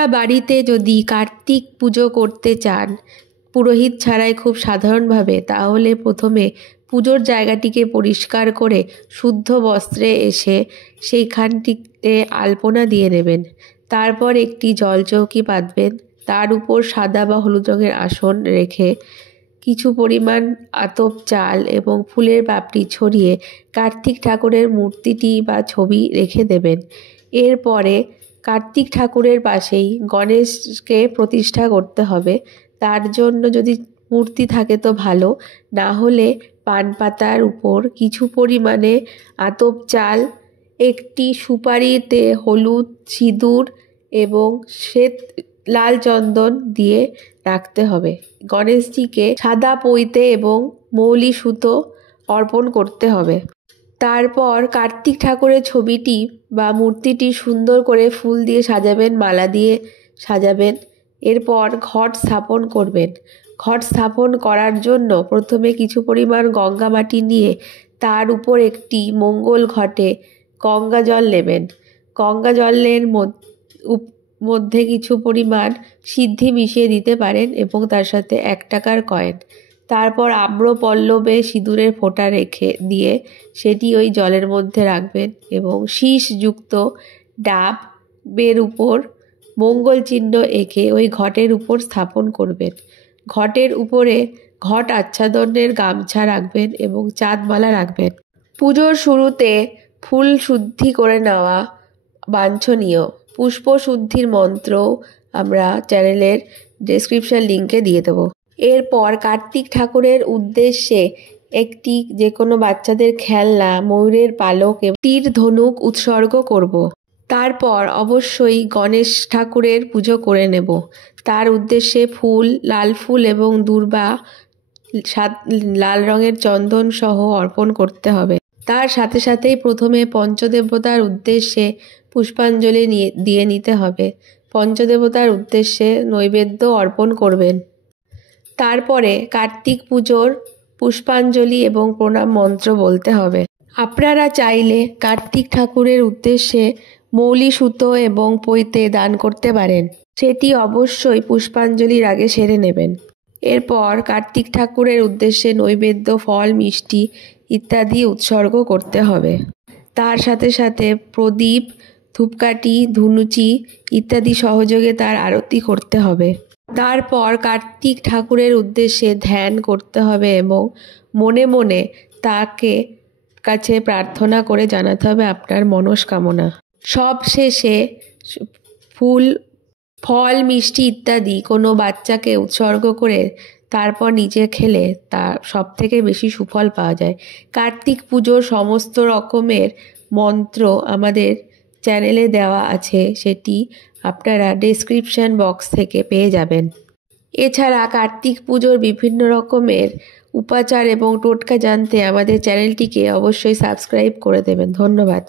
আপনারা বাড়িতে যদি কার্তিক পুজো করতে চান পুরোহিত ছাড়াই খুব সাধারণভাবে, তাহলে প্রথমে পুজোর জায়গাটিকে পরিষ্কার করে শুদ্ধ বস্ত্রে এসে সেইখানটিতে আলপনা দিয়ে নেবেন। তারপর একটি জলচৌকি পাতবেন, তার উপর সাদা বা হলুদ রঙের আসন রেখে কিছু পরিমাণ আতপ চাল এবং ফুলের পাপড়ি ছড়িয়ে কার্তিক ঠাকুরের মূর্তিটি বা ছবি রেখে দেবেন। এরপরে কার্তিক ঠাকুরের পাশেই গণেশকে প্রতিষ্ঠা করতে হবে। তার জন্য যদি মূর্তি থাকে তো ভালো, না হলে পান পাতার উপর কিছু পরিমাণে আতপ চাল, একটি সুপারিতে হলুদ, সিঁদুর এবং শ্বেত লাল চন্দন দিয়ে রাখতে হবে। গণেশজিকে সাদা পৈতে এবং মৌলি সুতো অর্পণ করতে হবে। তারপর কার্তিক ঠাকুরের ছবিটি বা মূর্তিটি সুন্দর করে ফুল দিয়ে সাজাবেন, মালা দিয়ে সাজাবেন। এরপর ঘট স্থাপন করবেন। ঘট স্থাপন করার জন্য প্রথমে কিছু পরিমাণ গঙ্গা মাটি নিয়ে তার উপর একটি মঙ্গল ঘটে গঙ্গা জল নেবেন। গঙ্গা জলের মধ্যে কিছু পরিমাণ সিদ্ধি মিশিয়ে দিতে পারেন এবং তার সাথে 1 টাকার কয়েন। তারপর আম্রপল্লবে সিঁদুরের ফোঁটা রেখে দিয়ে সেটি ওই জলের মধ্যে রাখবেন এবং শীষযুক্ত ডাবের উপর মঙ্গল চিহ্ন এঁকে ওই ঘটের উপর স্থাপন করবেন। ঘটের উপরে ঘট আচ্ছাদনের গামছা রাখবেন এবং চাঁদমালা রাখবেন। পুজোর শুরুতে ফুল শুদ্ধি করে নেওয়া বাঞ্ছনীয়। পুষ্প শুদ্ধির মন্ত্রও আমরা চ্যানেলের ডেসক্রিপশন লিঙ্কে দিয়ে দেবো। এরপর কার্তিক ঠাকুরের উদ্দেশ্যে একটি যে কোনো বাচ্চাদের খেলনা, ময়ূরের পালক এবং তীর ধনুক উৎসর্গ করব। তারপর অবশ্যই গণেশ ঠাকুরের পুজো করে নেব। তার উদ্দেশ্যে ফুল, লাল ফুল এবং দূর্বা লাল রঙের চন্দন সহ অর্পণ করতে হবে। তার সাথে সাথেই প্রথমে পঞ্চদেবতার উদ্দেশ্যে পুষ্পাঞ্জলি দিয়ে নিতে হবে। পঞ্চদেবতার উদ্দেশ্যে নৈবেদ্য অর্পণ করবেন। তারপরে কার্তিক পুজোর পুষ্পাঞ্জলি এবং প্রণাম মন্ত্র বলতে হবে। আপনারা চাইলে কার্তিক ঠাকুরের উদ্দেশ্যে মৌলি সুতো এবং পৈতে দান করতে পারেন, সেটি অবশ্যই পুষ্পাঞ্জলির আগে সেরে নেবেন। এরপর কার্তিক ঠাকুরের উদ্দেশ্যে নৈবেদ্য, ফল, মিষ্টি ইত্যাদি উৎসর্গ করতে হবে। তার সাথে সাথে প্রদীপ, ধূপকাঠি, ধুনুচি ইত্যাদি সহযোগে তার আরতি করতে হবে। তারপর কার্তিক ঠাকুরের উদ্দেশ্যে ধ্যান করতে হবে এবং মনে মনে তাকে কাছে প্রার্থনা করে জানাতে হবে আপনার মনস্কামনা। সব শেষে ফুল, ফল, মিষ্টি ইত্যাদি কোনো বাচ্চাকে উৎসর্গ করে তারপর নিজে খেলে তার সবথেকে বেশি সুফল পাওয়া যায়। কার্তিক পুজোর সমস্ত রকমের মন্ত্র আমাদের চ্যানেলে দেওয়া আছে, সেটি আপনারা ডেসক্রিপশন বক্স থেকে পেয়ে যাবেন। এছাড়া কার্তিক পুজোর বিভিন্ন রকমের উপাচার এবং টোটকা জানতে আমাদের চ্যানেলটিকে অবশ্যই সাবস্ক্রাইব করে দেবেন। ধন্যবাদ।